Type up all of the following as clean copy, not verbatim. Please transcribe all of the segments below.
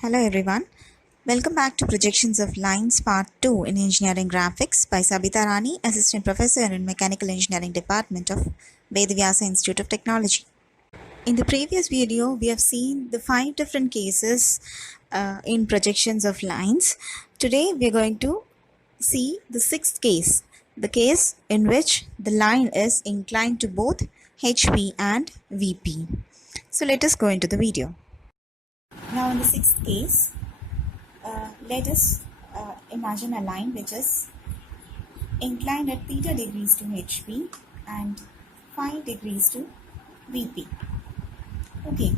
Hello everyone. Welcome back to Projections of Lines Part 2 in Engineering Graphics by Sabita Rani, Assistant Professor in Mechanical Engineering Department of Vedavyasa Institute of Technology. In the previous video, we have seen the 5 different cases in projections of lines. Today, we are going to see the 6th case, the case in which the line is inclined to both HP and VP. So let us go into the video. Now in the 6th case, let us imagine a line which is inclined at theta degrees to HP and phi degrees to VP. Okay,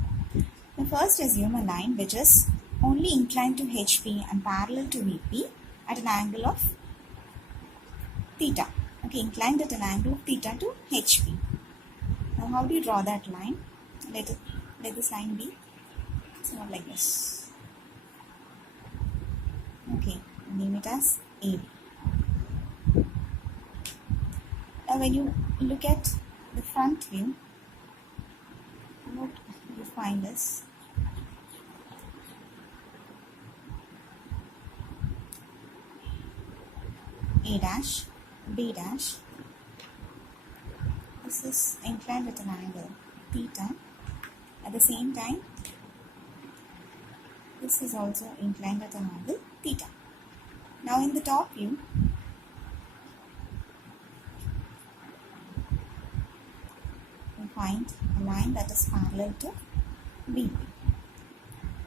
now first assume a line which is only inclined to HP and parallel to VP at an angle of theta. Okay, inclined at an angle of theta to HP. Now how do you draw that line? Let this line be somewhat like this. Okay, name it as AB. Now when you look at the front view, what you find is A dash, B dash. This is inclined at an angle theta. At the same time, this is also inclined at an angle theta. Now in the top view, we find a line that is parallel to VP.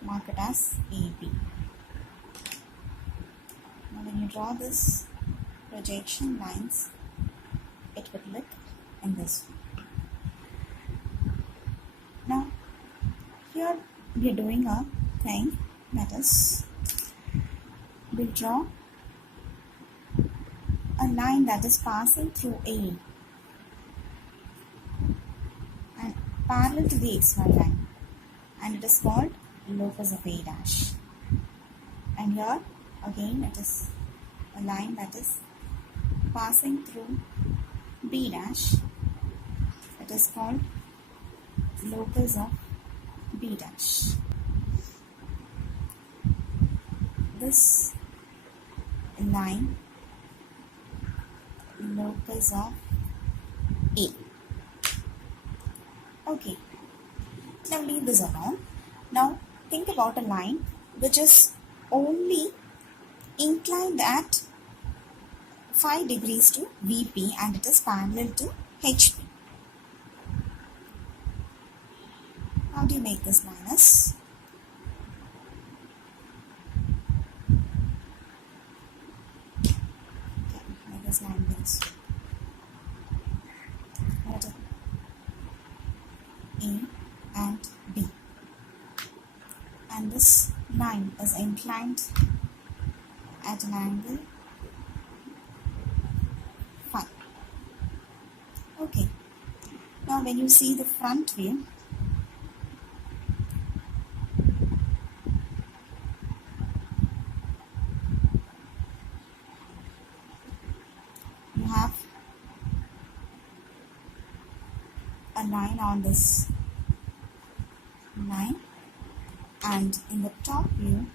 Mark it as AB. Now when you draw this projection lines, it would look in this way. Now here we are doing a thing, that is, we draw a line that is passing through A and parallel to the XY line, and it is called locus of A dash. And here again it is a line that is passing through B dash. It is called locus of B dash. This line, locus of A. Okay, now leave this alone. Now think about a line which is only inclined at 5 degrees to VP and it is parallel to HP. How do you make this minus? Make this line this. Let it A and B. And this line is inclined at an angle phi. Okay. Now when you see the front view, you have a line on this line, and in the top view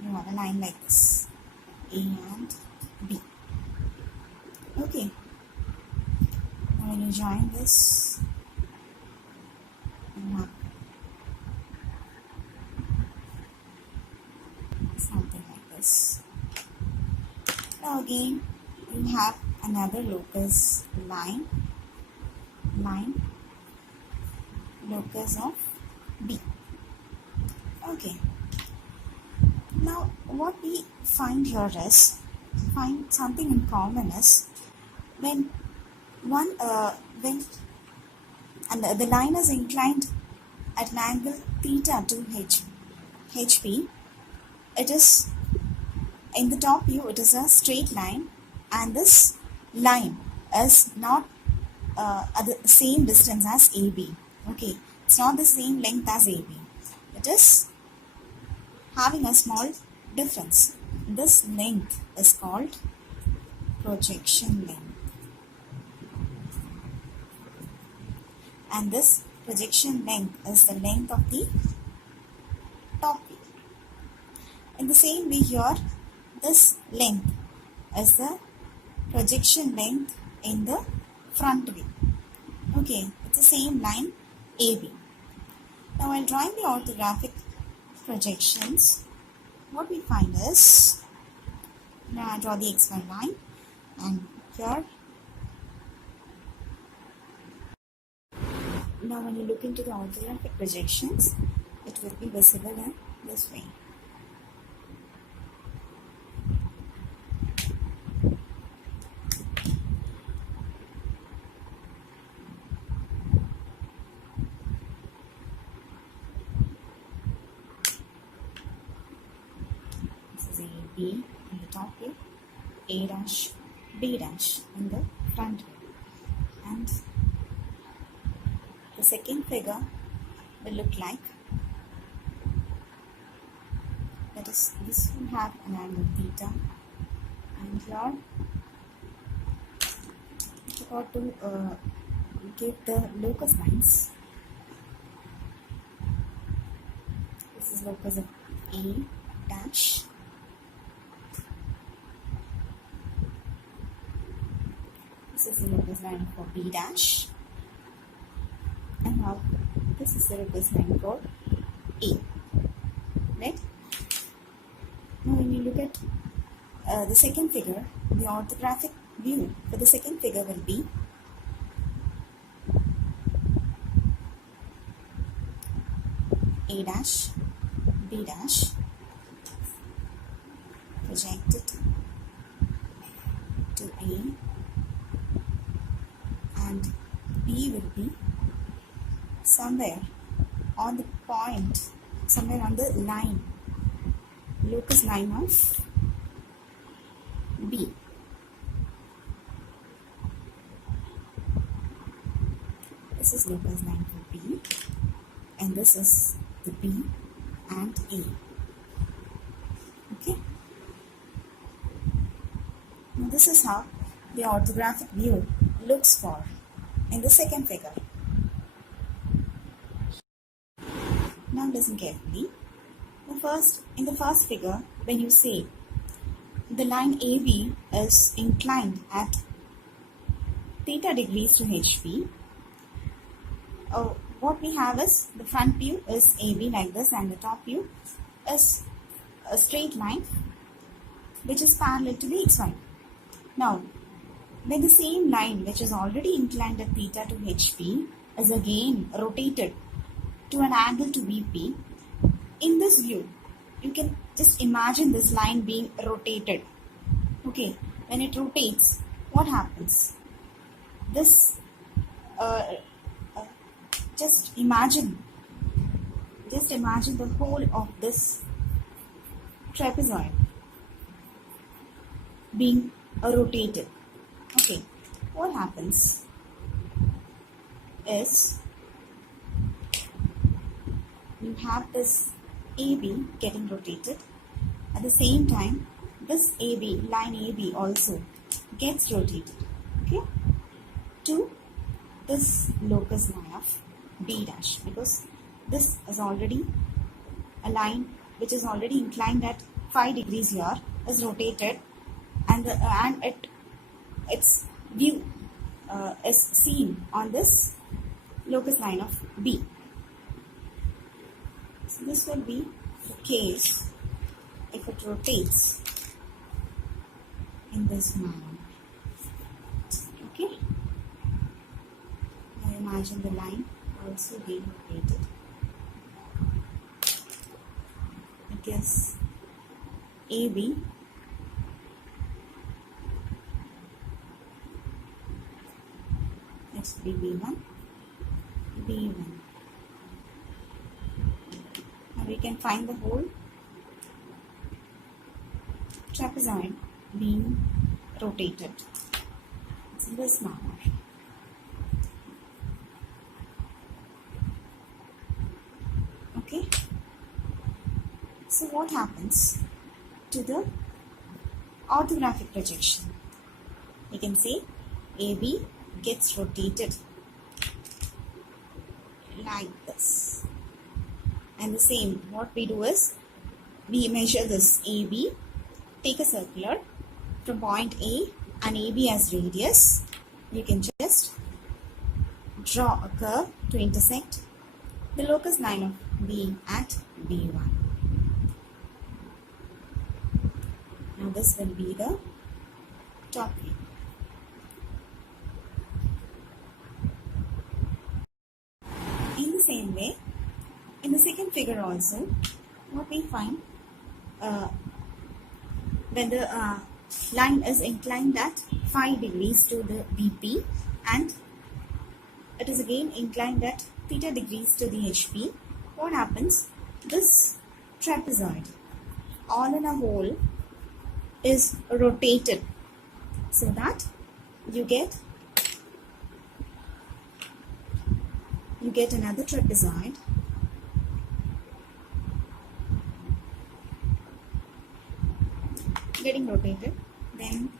you have a line like this, A and B. Okay, now when you join this, you have something like this. Now again you have another locus line, locus of B. Okay, now what we find here is, find something in common is when the line is inclined at an angle theta to HP, it is in the top view it is a straight line, and this line is not at the same distance as AB. Okay, it's not the same length as AB. It is having a small difference. This length is called projection length. and this projection length is the length of the top view. In the same way here, this length is the projection length in the front view. Okay, it's the same line AB. Now while drawing the orthographic projections, what we find is, now I draw the XY line, and here, now when you look into the orthographic projections, it will be visible in this way. B in the top view, A dash, B dash in the front view, and the second figure will look like, that is, this will have an angle theta, and here I forgot to give the locus lines. This is locus of A dash, this is the locus line for B dash, and now this is the locus line for A, right? Now when you look at the second figure, the orthographic view for the second figure will be A dash, B dash projected to A, and B will be somewhere on the point, somewhere on the line, locus line of B. This is locus line for B, and this is the B and A. Okay. Now this is how the orthographic view looks for in the second figure. Now listen carefully. In the first figure, when you say the line AB is inclined at theta degrees to HV, what we have is the front view is AB like this, and the top view is a straight line which is parallel to the XY. Now, when the same line which is already inclined at theta to HP is again rotated to an angle to VP, in this view, you can just imagine this line being rotated. Okay, when it rotates, what happens? This, just imagine the whole of this trapezoid being rotated. Okay, what happens is you have this AB getting rotated. At the same time, this AB, line AB also gets rotated, okay, to this locus line of B dash, because this is already a line which is already inclined at 5 degrees here, is rotated, and its view is seen on this locus line of B. So this will be the case if it rotates in this manner. Okay. Now imagine the line also being rotated. I guess AB next be B1, B1. Now we can find the whole trapezoid being rotated. It's in this manner. Okay. So what happens to the orthographic projection? We can say AB gets rotated like this. And the same, what we do is, we measure this AB, take a circular from point A and AB as radius. You can just draw a curve to intersect the locus line of B at B1. Now this will be the top view. In the same way, in the second figure also, what we find, when the line is inclined at 5 degrees to the BP and it is again inclined at theta degrees to the HP, what happens? This trapezoid, all in a whole, is rotated so that you get another trapezoid getting rotated. Then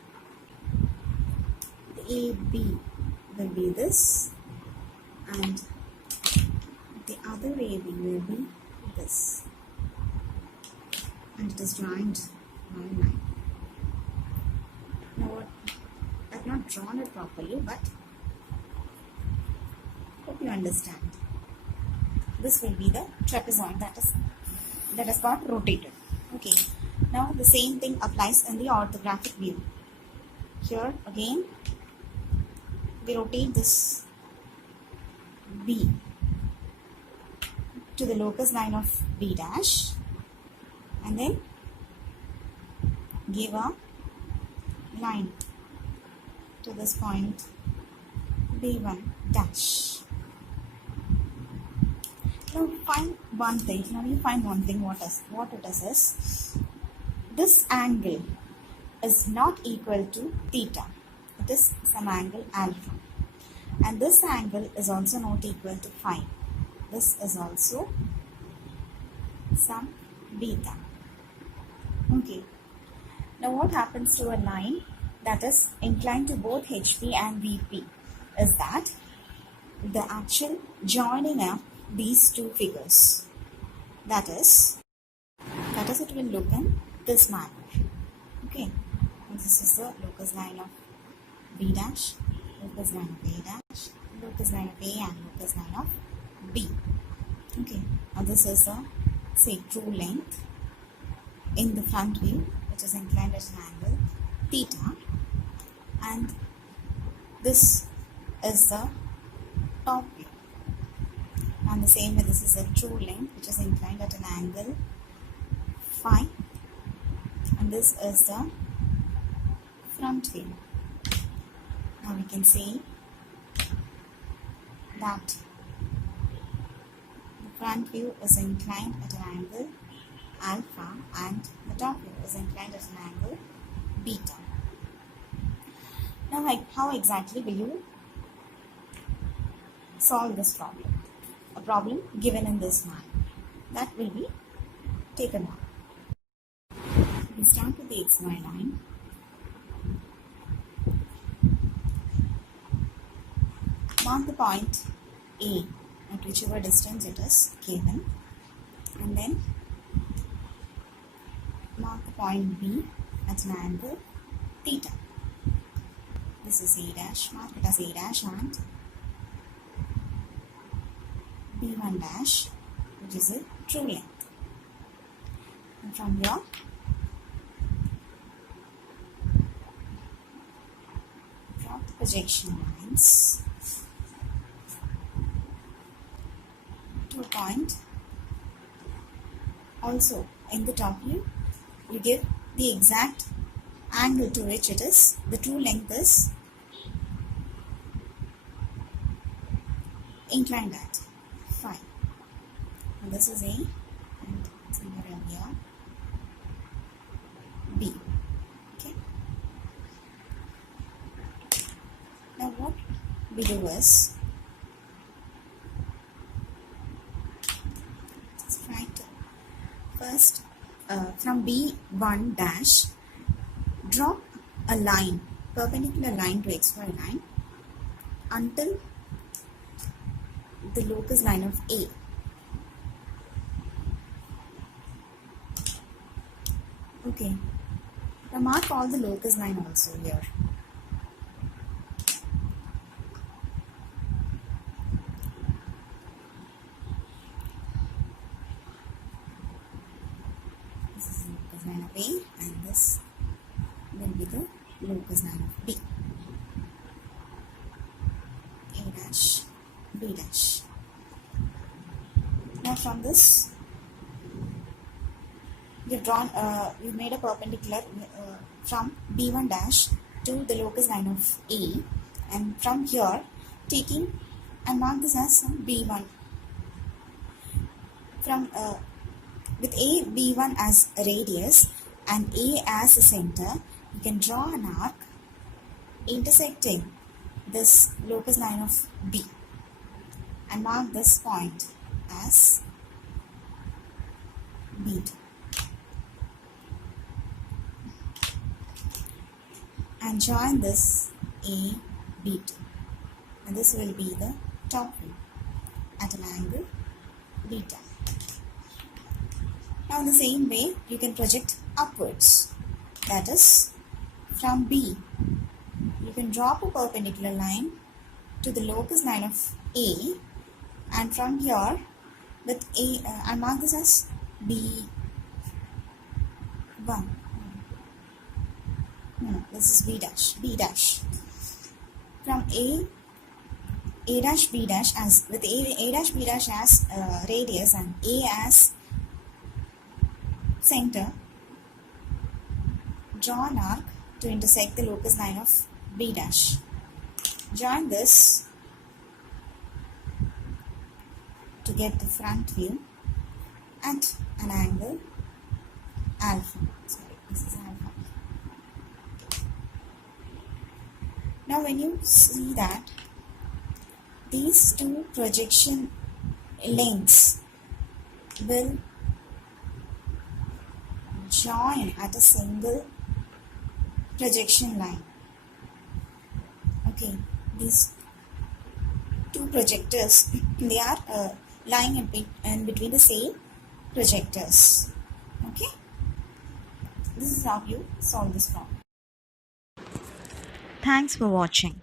the AB will be this and the other AB will be this, and it is joined by a line. Now what, I've not drawn it properly, but hope you understand. This will be the trapezoid that has got rotated. Okay. Now the same thing applies in the orthographic view. Here again we rotate this B to the locus line of B dash and then give a line to this point B1 dash. Now find one thing. What it is this angle is not equal to theta. It is some angle alpha. And this angle is also not equal to phi. This is also some beta. Okay. Now what happens to a line that is inclined to both HP and VP is that the actual joining up these two figures, that is it will look in this manner. Okay, and this is the locus line of B dash, locus line of A dash, locus line of A and locus line of B. Okay, now this is the, say, true length in the front view, which is inclined at an angle theta, and this is the top view. And the same way, this is a true length which is inclined at an angle phi, and this is the front view. Now we can see that the front view is inclined at an angle alpha and the top view is inclined at an angle beta. Now how exactly will you solve this problem? A problem given in this manner. That will be taken up. We start with the XY line. Mark the point A at whichever distance it is given, and then mark the point B at an angle theta. This is A dash, mark it as A dash, and B1 dash, which is a true length. And from here, draw the projection lines to a point. Also, in the top view, you give the exact angle to which it is, the true length is inclined at phi. And this is A, and somewhere around here B. Okay. Now what we do is, let's try to first from B1 dash draw a line, perpendicular line to XY line until the locus line of A. Okay, now mark all the locus line also here. This is the locus line of A and this will be the locus line of B. A dash, B dash. Now from this, you've made a perpendicular from B1 dash to the locus line of A, and from here taking and mark this as B1. From with A, B1 as a radius and A as a center, you can draw an arc intersecting this locus line of B and mark this point as B2. And join this A, B2, and this will be the top view at an angle beta. Now in the same way you can project upwards, that is from B you can drop a perpendicular line to the locus line of A, and from here with A I mark this as B1. No, this is B dash, B dash. From A dash, B dash, as with A dash, B dash as radius and A as center, draw an arc to intersect the locus line of B dash. Join this to get the front view at an angle alpha. Sorry, this is alpha. Now when you see that these two projection lengths will join at a single projection line. Okay, these two projectors, they are lying in between the same projectors. Okay, this is how you solve this problem. Thanks for watching.